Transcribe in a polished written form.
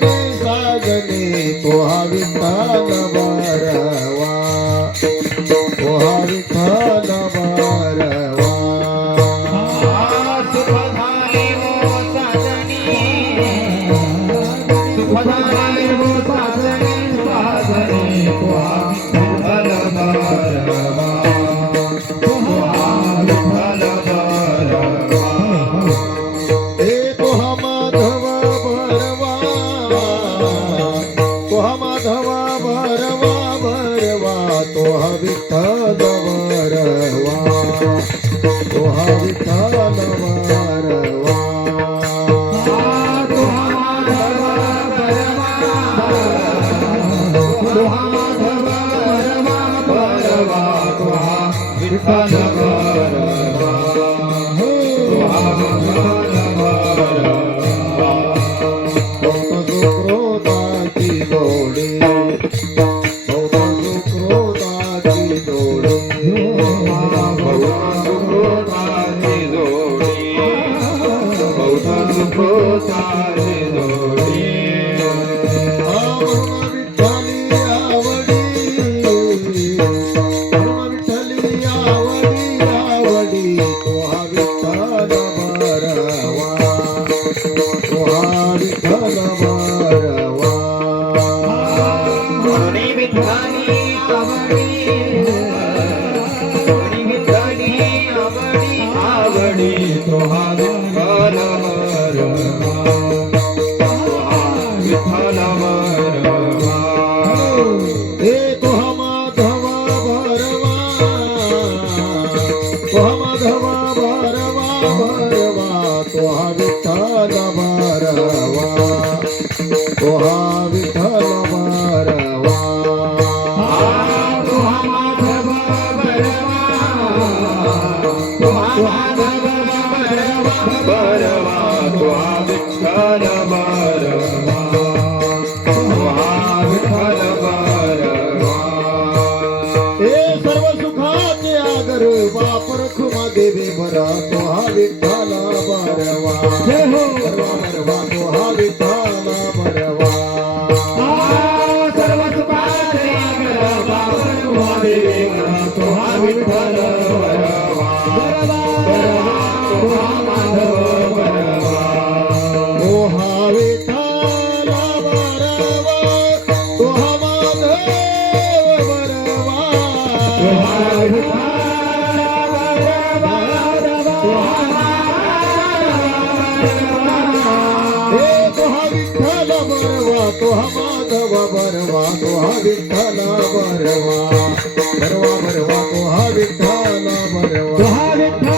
साजने साजने तो हा विठ्ठल बरवा, तो हा विठ्ठल बरवा. सुख झाले हो साजनी, सुख झाले हो साजनी, साजनी तो हा विठ्ठल बरवा, तो हा विठ्ठल बरवा. हे तो हा माधव बरवा, तो हा माधव बरवा बरवा, तो हा विठ्ठल बरवा, तो हा विठ्ठल बरवा. तो हा माधव बरवा, तो हा माधव बरवा बरवा, तो हा विठ्ठल बरवा, तो हा विठ्ठल बरवा. बहुत सुक्रोधाची जोडी, बहुत सुक्रोधाची जोडी, सुखोताची जोडी, बहुत सुखोताची जोडी. म्हणून विठ्ठली आवडी, म्हणून विठ्ठली आवडी आवडी, तो हा विठ्ठल बरवा, तो हा विठ्ठल बरवा. म्हणून विठ्ठली आवडी, म्हणून विठ्ठली आवडी आवडी, तो हा विठ्ठल बरवा, तो हा विठ्ठल बरवा. हे तो हा माधव बरवा, तो हा माधव बरवा बरवा, तो हा विठ्ठल बरवा, तो हा विठ्ठल बरवा. तो हा माधव बरवा, तो हा माधव बरवा बरवा, तो हा विठ्ठल बरवा, तो हा विठ्ठल बरवा. हे सर्व सुखाचे आगर वापर खुमा देवे बरा, तो हा विठ्ठल बरवा, बरवा बरवा, तो हा विठ्ठल बरवा. सर्व सुखाचे आगर वापर खुमा देवे बरा, तो हा विठ्ठल बरवा, बरवा तो हा माधव बरवा. तो हा विठ्ठल बरवा, तो हा माधव बरवा, तो हा विठ्ठल बरवा, तो हा हे तो हा विठ्ठल बरवा, तो हा माधव बरवा, तो हा विठ्ठल बरवा, बरवा बरवा, तो हा विठ्ठल बरवा. तो हा विठ्ठल